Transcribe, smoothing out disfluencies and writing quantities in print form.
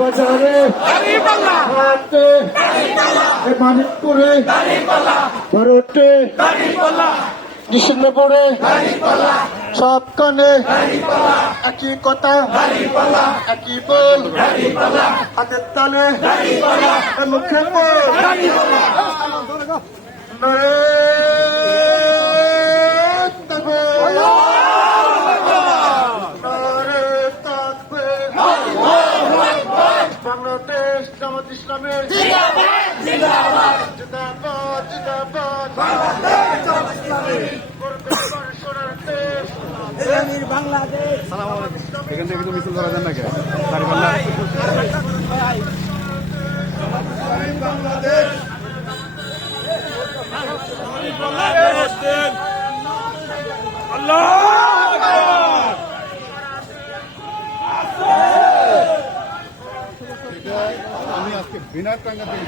বাজারে হাটে মানিকপুরে ভারতে কৃষ্ণপুরে সবখানে একই কথা একই বল হাতের তালে মুখে বাংলাদেশ জামাত ইসলামের জিন্দাবাদ জিন্দাবাদ জিন্দাবাদ বাংলাদেশ। এখান থেকে তো মিছিল করা যান নাকি আমি আজকে বিনার টাঙ্গা থেকে